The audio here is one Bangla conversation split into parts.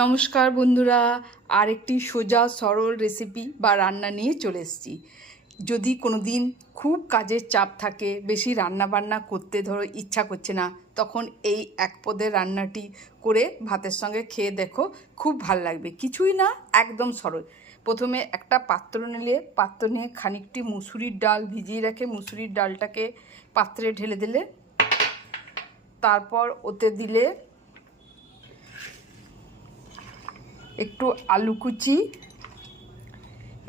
নমস্কার বন্ধুরা, আরেকটি সোজা সরল রেসিপি বা রান্না নিয়ে চলে এসেছি। যদি কোনো দিন খুব কাজের চাপ থাকে, বেশি রান্না বান্না করতে ইচ্ছা করছে না, তখন এই এক পদের রান্নাটি করে ভাতের সঙ্গে খেয়ে দেখো, খুব ভাল লাগবে। কিছুই না, একদম সরল। প্রথমে একটা পাত্র নিয়ে খানিকটি মুসুরির ডাল ভিজিয়ে রেখে মুসুরির ডালটাকে পাত্রে ঢেলে দিলে, তারপর ওতে দিলে একটু আলু কুচি,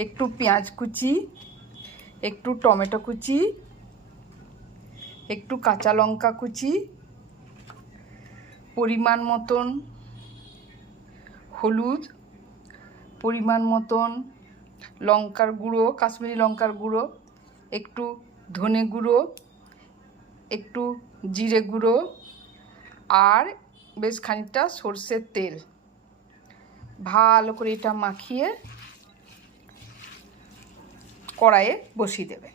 একটু পেঁয়াজ কুচি, একটু টমেটো কুচি, একটু কাঁচা লঙ্কা কুচি, পরিমাণ মতন হলুদ, পরিমাণ মতন লঙ্কার গুঁড়ো, কাশ্মীরি লঙ্কার গুঁড়ো, একটু ধনে গুঁড়ো, একটু জিরে গুঁড়ো, আর বেশ খানিকটা সর্ষের তেল। ভালো করে এটা মাখিয়ে কড়াইয়ে বসিয়ে দেবে।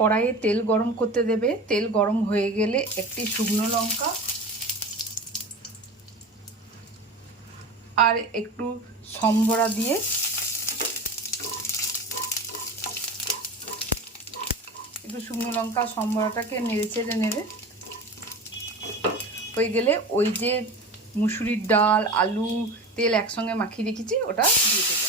কড়াইয়ে তেল গরম করতে দেবে। তেল গরম হয়ে গেলে একটি শুকনো লঙ্কা আর একটু সম্বরা দিয়ে শুকনো লঙ্কা সম্বরাটাকে নেড়ে চেড়ে নেবে। হয়ে গেলে ওই যে মুসুরির ডাল, আলু, তেল একসঙ্গে মাখিয়ে রেখেছি, ওটা দিয়ে দেবে।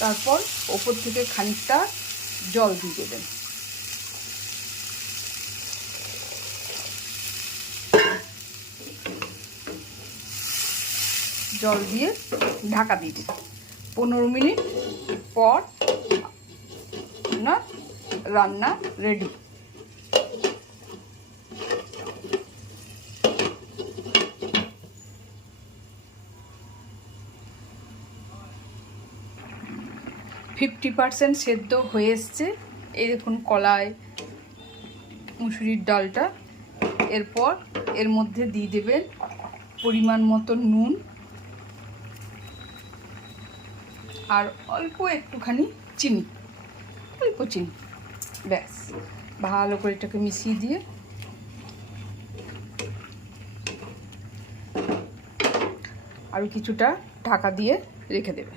তারপর ওপর থেকে খানিকটা জল দিয়ে দেবেন। জল দিয়ে ঢাকা দিয়ে দেবেন। 15 মিনিট পর না রান্না রেডি। %50 সেদ্ধ হয়ে এসছে। এই দেখুন কলাই মুসুরির ডালটা। এরপর এর মধ্যে দিয়ে দেবেন পরিমাণ মতো নুন আর অল্প একটুখানি চিনি, অল্প চিনি। ব্যাস, ভালো করে এটাকে মিশিয়ে দিয়ে আরও কিছুটা ঢাকা দিয়ে রেখে দেবে।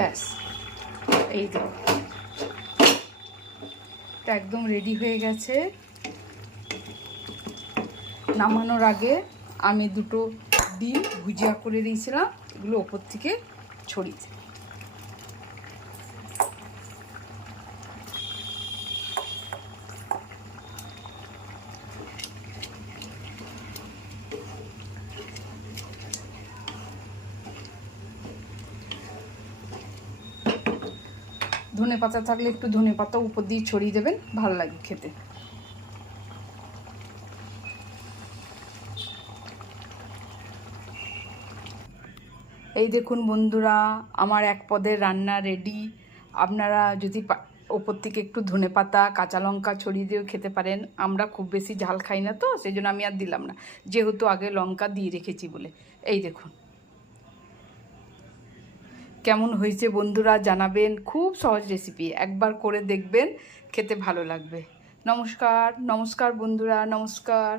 ব্যাস, এই দেখো এটা একদম রেডি হয়ে গেছে। নামানোর আগে আমি দুটো ডিম ভুজিয়া করে দিয়েছিলাম, এগুলো ওপর থেকে ছড়িয়ে দেব। ধনে পাতা থাকলে একটু ধনে পাতা উপর দিয়ে ছড়িয়ে দেবেন, ভালো লাগে খেতে। এই দেখুন বন্ধুরা, আমার এক পদের রান্না রেডি। আপনারা যদি ওপর থেকে একটু ধনে পাতা, কাঁচা লঙ্কা ছড়িয়ে দিয়েও খেতে পারেন। আমরা খুব বেশি ঝাল খাই না, তো সেই জন্য আমি আর দিলাম না, যেহেতু আগে লঙ্কা দিয়ে রেখেছি বলে। এই দেখুন কেমন হয়েছে বন্ধুরা, জানাবেন। খুব সহজ রেসিপি, একবার করে দেখবেন, খেতে ভালো লাগবে। নমস্কার নমস্কার বন্ধুরা, নমস্কার।